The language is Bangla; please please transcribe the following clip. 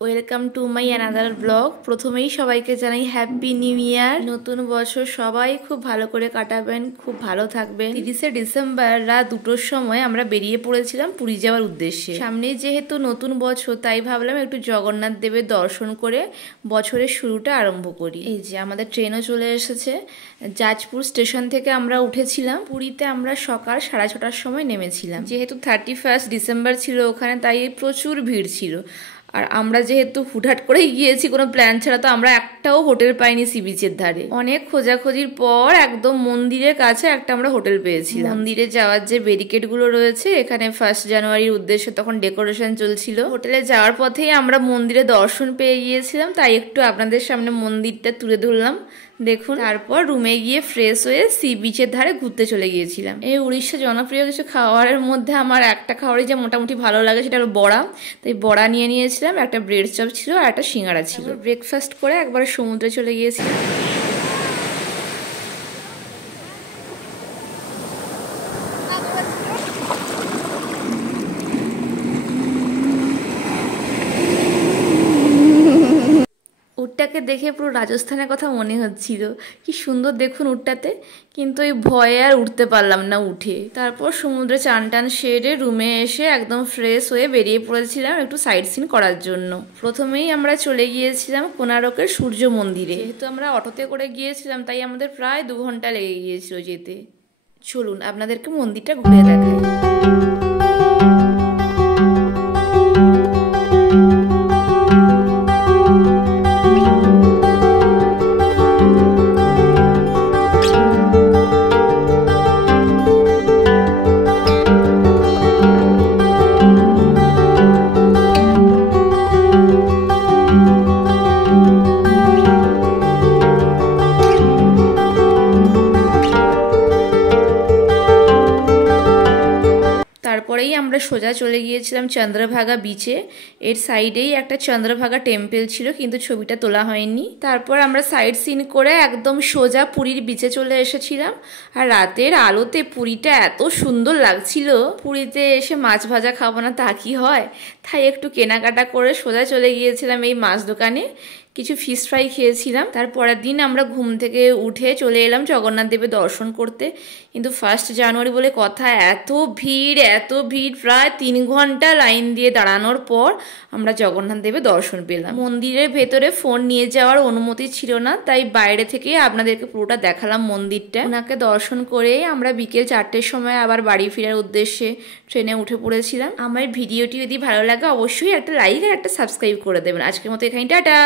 Welcome to my another blog. প্রথমেই সবাইকে জানাই হ্যাপি নিউ ইয়ার। নতুন বছর সবাই খুব ভালো করে কাটাবেন, খুব ভালো থাকবেন। 30শে ডিসেম্বর রাত 2টোর সময় আমরা বেরিয়ে পড়েছিলাম পুরী যাওয়ার উদ্দেশ্যে। সামনে যেহেতু নতুন বছর, তাই ভাবলাম একটু জগন্নাথ দেবের দর্শন করে বছরের শুরুটা আরম্ভ করি। এই যে আমাদের ট্রেনও চলে এসেছে। জাজপুর স্টেশন থেকে আমরা উঠেছিলাম। পুরীতে আমরা সকাল 6:30টার সময় নেমেছিলাম। যেহেতু 31 ডিসেম্বর ছিল ওখানে, তাই প্রচুর ভিড় ছিল। আর আমরা যেহেতু হুটহাট করেই গিয়েছি, কোনো প্ল্যান ছাড়া, তো আমরা একটাও হোটেল পাইনি সি বিচের ধারে। অনেক খোঁজাখুঁজির পর একদম মন্দিরের কাছে একটা আমরা হোটেল পেয়েছিলাম। মন্দিরে যাওয়ার যে ব্যারিকেড গুলো রয়েছে, এখানে 1 জানুয়ারির উদ্দেশ্যে তখন ডেকোরেশন চলছিল। হোটেলে যাওয়ার পথেই আমরা মন্দিরে দর্শন পেয়ে গিয়েছিলাম, তাই একটু আপনাদের সামনে মন্দিরটা তুলে ধরলাম। দেখুন, তারপর রুমে গিয়ে ফ্রেশ হয়ে সি বিচের ধারে ঘুরতে চলে গিয়েছিলাম। এই উড়িষ্যা জনপ্রিয় কিছু খাবারের মধ্যে আমার একটা খাবারই যে মোটামুটি ভালো লাগে, সেটা হলো বড়া। তাই বড়া নিয়ে নিয়েছিলাম, একটা ব্রেড চপ ছিল আর একটা সিঙ্গারা ছিল। ব্রেকফাস্ট করে একবার সমুদ্রে চলে গিয়েছিলাম। উটটাকে দেখে পুরো রাজস্থানের কথা মনে হচ্ছিল। কি সুন্দর দেখুন উটটাতে, কিন্তু এই ভয়ে আর উঠতে পারলাম না উঠে। তারপর সমুদ্রে চান টান সেরে রুমে এসে একদম ফ্রেশ হয়ে বেরিয়ে পড়েছিলাম একটু সাইট সিন করার জন্য। প্রথমেই আমরা চলে গিয়েছিলাম কোণারকের সূর্য মন্দিরে। যেহেতু আমরা অটোতে করে গিয়েছিলাম, তাই আমাদের প্রায় 2 ঘন্টা লেগে গিয়েছিল যেতে। চলুন আপনাদেরকে মন্দিরটা ঘুরে দেখাই। তারপরেই আমরা সোজা চলে গিয়েছিলাম চন্দ্রভাগা বিচে। এর সাইডেই একটা চন্দ্রভাগা টেম্পল ছিল, কিন্তু ছবিটা তোলা হয়নি। তারপর আমরা সাইড সিন করে একদম সোজা পুরীর বিচে চলে এসেছিলাম। আর রাতের আলোতে পুরীটা এত সুন্দর লাগছিল। পুরীতে এসে মাছ ভাজা খাবো না তা কি হয়, তাই একটু কেনাকাটা করে সোজা চলে গিয়েছিলাম এই মাছ দোকানে। কিছু ফিশ ফ্রাই খেয়েছিলাম। তারপরের দিন আমরা ঘুম থেকে উঠে চলে এলাম জগন্নাথ দেবের দর্শন করতে। কিন্তু 1 জানুয়ারি বলে কথা, এত ভিড়, প্রায় 3 ঘন্টা লাইন দিয়ে দাঁড়ানোর পর আমরা জগন্নাথ দেবের দর্শন পেলাম। মন্দিরের ভেতরে ফোন নিয়ে যাওয়ার অনুমতি ছিল না, তাই বাইরে থেকে আপনাদেরকে পুরোটা দেখালাম মন্দিরটা। ওনাকে দর্শন করে আমরা বিকেল 4টের সময় আবার বাড়ি ফেরার উদ্দেশ্যে ট্রেনে উঠে পড়েছিলাম। আমার ভিডিওটি যদি ভালো লাগে অবশ্যই একটা লাইক আর একটা সাবস্ক্রাইব করে দেবেন। আজকের মতো এখানে টাটা।